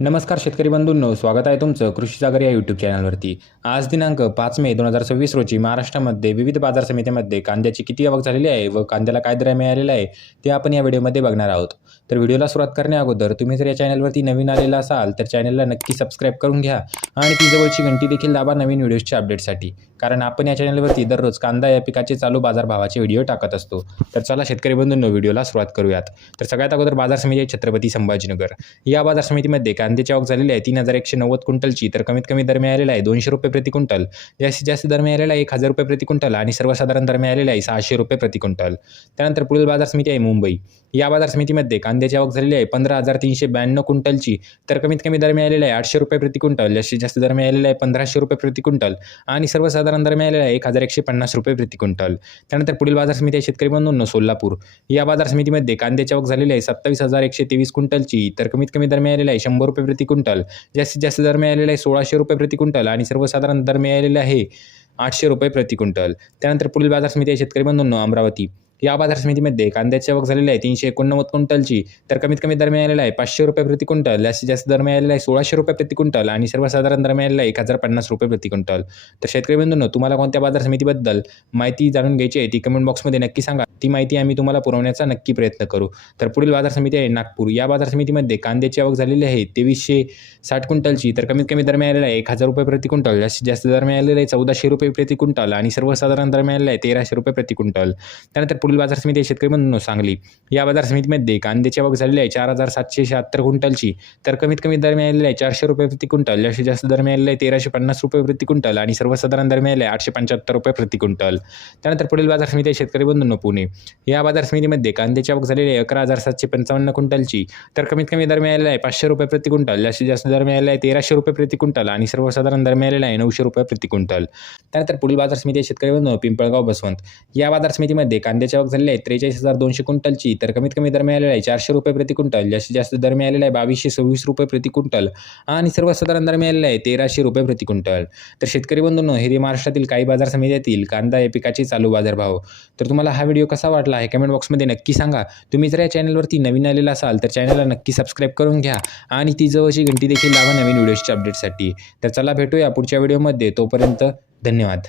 नमस्कार शेतकरी बंधूंनो, स्वागत आहे तुमचं कृषी सागर या यूट्यूब चॅनलवरती। आज दिनांक 5 मे 2026 रोजी महाराष्ट्रामध्ये विविध बाजार समित्यांमध्ये कांद्याची किती आवक झालेली आहे व कांद्याला काय दर मिळालेला आहे ते आपण या व्हिडिओमध्ये बघणार आहोत। तर व्हिडिओला सुरुवात करण्याअगोदर तुम्ही जर या चॅनलवरती नवीन आलेला असाल तर चॅनलला नक्की सबस्क्राईब करून घ्या आणि ती जवळची घंटी देखील दाबा नवीन व्हिडिओच्या अपडेटसाठी, कारण आपण या चॅनलवरती दररोज कांदा या पिकाचे चालू बाजारभावाचे व्हिडिओ टाकत असतो। तर चला शेतकरी बंधूंनो, व्हिडिओला सुरुवात करूयात। तर सगळ्यात अगोदर बाजार समिती आहे छत्रपती संभाजीनगर। या बाजार समितीमध्ये कांद्याची आवक झालेली आहे 3190 क्विंटलची, तर कमीत कमी दर मिळालेला आहे 200 रुपये प्रति क्विंटल। जास्तीत जास्त दर मिळालेला आहे 1000 रुपये प्रति क्विंटल आणि सर्वसाधारण दर मिळालेला आहे 600 रुपये प्रति क्विंटल। त्यानंतर पुढील बाजार समिती आहे मुंबई। या बाजार समितीमध्ये कांद्याची आवक झालेली आहे 15392 क्विंटलची, तर कमीत कमी दर मिळालेला आहे 800 रुपये प्रति क्विंटल। जास्तीत जास्त दर मिळालेला आहे 1500 रुपये प्रति क्विंटल आणि सर्वसाधारण दर मिळालेला आहे 1150 रुपये प्रति क्विंटल। त्यानंतर पुढील बाजार समिती आहे शेतकरी बंधूंनो सोलापूर। या बाजार समितीमध्ये कांद्याची आवक झालेली आहे 27123 क्विंटलची, तर कमीत कमी दर मिळालेला आहे 100 रुपये प्रति क्विंटल। जास्तीत जास्त दर मिळालेला आहे 1600 रुपये प्रति क्विंटल आणि सर्वसाधारण दर मिळालेला आहे 800 रुपये प्रति क्विंटल। त्यानंतर पुढील बाजार समिती आहे शेतकरी बंधूंनो अमरावती। या बाजार समितीमध्ये कांद्याची आवक झालेली आहे 389 क्विंटलची, तर कमीत कमी दर मिळालेला आहे 500 रुपये प्रति क्विंटल। जास्तीत जास्त दर मिळालेला आहे 1600 रुपये प्रति क्विंटल आणि सर्वसाधारण दर मिळालेला आहे 1050 रुपये प्रति क्विंटल। तर शेतकरी बंधूंनो, तुम्हाला कोणत्या बाजार समितीबद्दल माहिती जाणून घ्यायची आहे ती कमेंट बॉक्समध्ये नक्की सांगा। ती माहिती आम्ही तुम्हाला पुरवण्याचा नक्की प्रयत्न करू। तर पुढील बाजार समिती आहे नागपूर। या बाजार समितीमध्ये कांद्याची आवक झालेली आहे 2360 क्विंटलची, तर कमीत कमी दर मिळालेला आहे 1000 रुपये प्रति क्विंटल। जास्तीत जास्त दर मिळालेला आहे 1400 रुपये प्रति क्विंटल आणि सर्वसाधारण दर मिळालेला आहे 1300 रुपये प्रति क्विंटल। त्यानंतर पुढील बाजार समिती आहे शेतकरी बंधूंनो सांगली। या बाजार समितीमध्ये कांद्याची आवक झालेली आहे 4776 क्विंटलची, तर कमीत कमी दर मिळालेला आहे 400 रुपये प्रति क्विंटल। जास्तीत जास्त दर मिळालेला आहे 1350 रुपये प्रति क्विंटल आणि सर्वसाधारण दर मिळाले आहे 875 रुपये प्रति क्विंटल। त्यानंतर पुढील बाजार समिती आहे शेतकरी बंधूंनो पुणे। या बाजार समितीमध्ये कांद्याची आवक झालेली आहे 11755 क्विंटलची, तर कमीत कमी दर मिळालेला आहे 500 रुपये प्रति क्विंटल। जास्तीत जास्त दर मिळालेला आहे 1300 रुपये प्रति क्विंटल आणि सर्वसाधारण दर मिळालेला आहे 900 रुपये प्रति क्विंटल। त्यानंतर पुढील बाजार समिती आहे शेतकरी बंधूंनो पिंपळगाव बसवंत। या बाजार समितीमध्ये कांद्याची आवक झालेली आहे 43200 क्विंटलची, तर कमीत कमी दर मिळालेला आहे 400 रुपये प्रति क्विंटल। जास्तीत जास्त दर मिळालेला आहे 2226 रुपये प्रति क्विंटल आणि सर्वसाधारण दर मिळालेला आहे 1300 रुपये प्रति क्विंटल। तर शेतकरी बंधूंनो, हे महाराष्ट्रातील काही बाजार समित्यातील कांदा या पिकाचे चालू बाजारभाव। तर तुम्हाला हा व्हिडिओ कसा वाटला हे कमेंट बॉक्समध्ये नक्की सांगा। तुम्ही जर या चॅनलवरती नवीन आलेला असाल तर चॅनलला नक्की सबस्क्राईब करून घ्या आणि ती जवळची घंटी देखील दाबा नवीन व्हिडिओच्या अपडेटसाठी। तर चला भेटूया पुढच्या व्हिडिओमध्ये, तोपर्यंत धन्यवाद।